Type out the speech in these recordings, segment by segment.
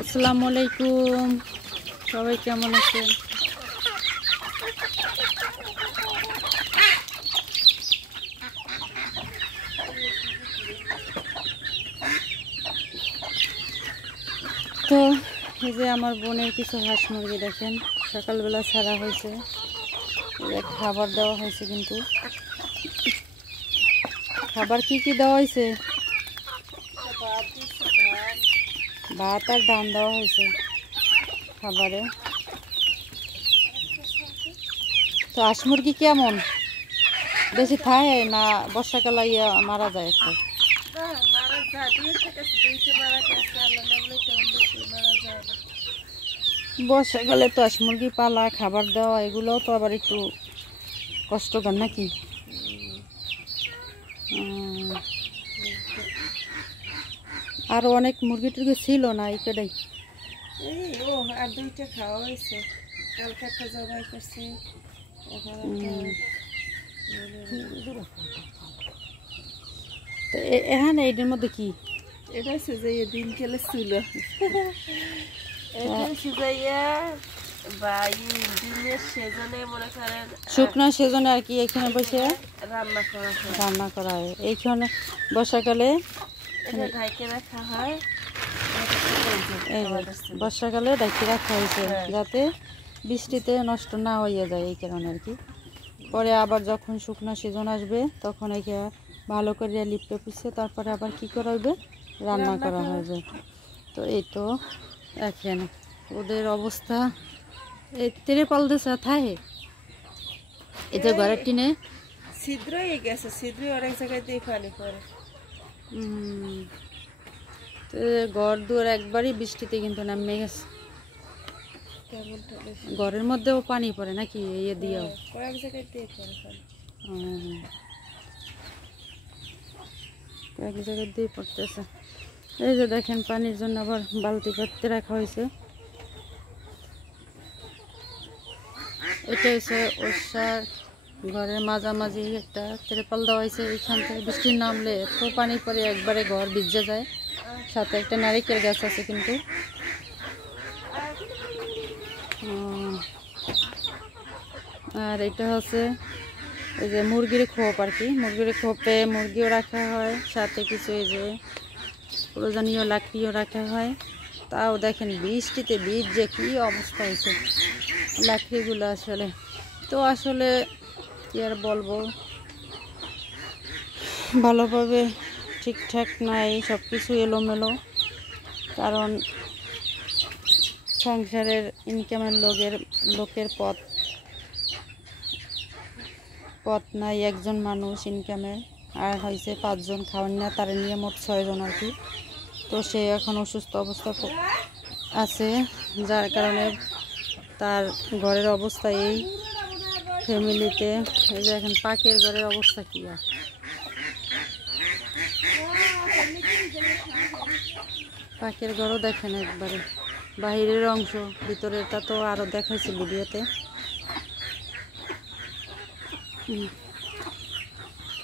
আসসালামু আলাইকুম, সবাই কেমন আছেন? তো এই যে আমার বোনের কিছু হাঁস মুরগি দেখেন সকালবেলা ছাড়া হয়েছে, খাবার দেওয়া হয়েছে। কিন্তু খাবার কি কি দেওয়া হয়েছে? ভাত আর ধান দেওয়া হয়েছে খাবারে। তো হাঁস মুরগি কেমন, বেশি থাকে না বর্ষাকালে মারা যায়? একটা বর্ষাকালে তো হাঁস মুরগি পালা, খাবার দেওয়া, এগুলোও তো আবার একটু কষ্টকর নাকি? আরো অনেক মুরগি টুরগি ছিল না এটাই? আর দুইটা খাওয়া হয়েছে, কালকে একটা জবাই করছে। তো এখানে এটার মধ্যে কি? এটা হচ্ছে যে দিন কেলে ছিল, এটা সিজাইয়া বা দিনের সেজনে মনে করেন শুকনো সেজনে আর কি এখানে বসে রান্না করা হয়। এইখানে বর্ষাকালে ঢাইকে রাখা হয়, বর্ষাকালে ঢাকি রাখা হয়েছে যাতে বৃষ্টিতে নষ্ট না হয়ে যায়, এই কারণে আর কি। পরে আবার যখন শুকনো সিজন আসবে তখন একে ভালো করে লিপটে পুষে তারপরে আবার কি করা হবে, রান্না করা হবে। তো এই তো এখন ওদের অবস্থা, এই তেরে পালতেছে থাহে এই যে ঘরের টিনে ছিদ্র হয়ে গেছে, ছিদ্র অনেক জায়গায় দিয়ে পানি পড়ে। তো ঘর দুয়ার একবারই বৃষ্টিতে কিন্তু নামে গেছে, ঘরের মধ্যেও পানি পড়ে নাকি? ইয়ে দিয়েও কয়েক জায়গায় দিয়ে পড়ে পানি, কয়েক জায়গায় দিয়ে পড়তেছে। এই যে দেখেন পানির জন্য আবার বালতি করতে রাখা হয়েছে। এটা হচ্ছে ওষার ঘরের মাঝামাঝি একটা তেরেপাল দেওয়া হয়েছে। এইখান থেকে বৃষ্টি নামলে তো পানি পরে একবারে ঘর ভিজে যায়। সাথে একটা নারিকেল গাছ আছে কিন্তু। আর এটা হচ্ছে এই যে মুরগির খোপ আর কি, মুরগির খোপে মুরগিও রাখা হয়, সাথে কিছু এই যে প্রয়োজনীয় লাকড়িও রাখা হয়। তাও দেখেন বৃষ্টিতে বীজ যে কি অবস্থা হয়েছে লাকড়িগুলো, আসলে কি আর বলবো, ভালোভাবে ঠিকঠাক নাই, সব কিছু এলোমেলো। কারণ সংসারের ইনকামের লোকের পথ নাই, একজন মানুষ ইনকামের, আর হয়েছে 5 জন খাওয়ান না, তার নিয়ে মোট 6 জন আর কি। তো সে এখন অসুস্থ অবস্থা আছে, যার কারণে তার ঘরের অবস্থা এই ফ্যামিলিতে। এই যে এখন পাকের ঘরের অবস্থা কি, আর পাকের ঘরও দেখেন একবারে বাহিরের অংশ, ভিতরেরটা তো আরো দেখাইছি ভিডিওতে।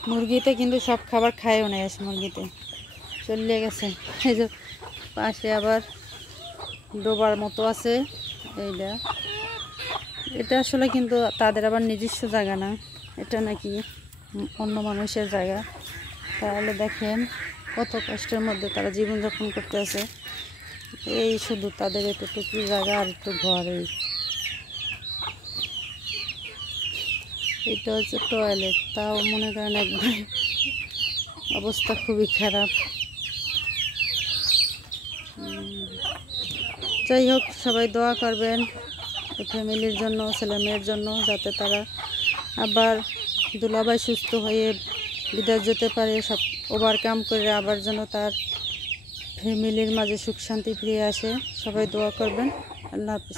মুরগিতে কিন্তু সব খাবার খায়ও না, মুরগিতে চলে গেছে। এই যে পাশে আবার ডোবার মতো আছে, এটা আসলে কিন্তু তাদের আবার নিজস্ব জায়গা না, এটা নাকি অন্য মানুষের জায়গা। তাহলে দেখেন কত কষ্টের মধ্যে তারা জীবনযাপন করতে আছে। এই শুধু তাদের এতটুকু জায়গা আর একটু ঘর। এটা হচ্ছে টয়লেট, তাও মনে করেন একবার অবস্থা খুবই খারাপ। যাই হোক, সবাই দোয়া করবেন ফ্যামিলির জন্য, ছেলে মেয়ের জন্য, যাতে তারা আবার দুলাভাই সুস্থ হয়ে বিদেশ যেতে পারে, সব ওভারকাম করে আবার যেন তার ফ্যামিলির মাঝে সুখ শান্তি ফিরে আসে। সবাই দোয়া করবেন। আল্লাহ হাফেজ।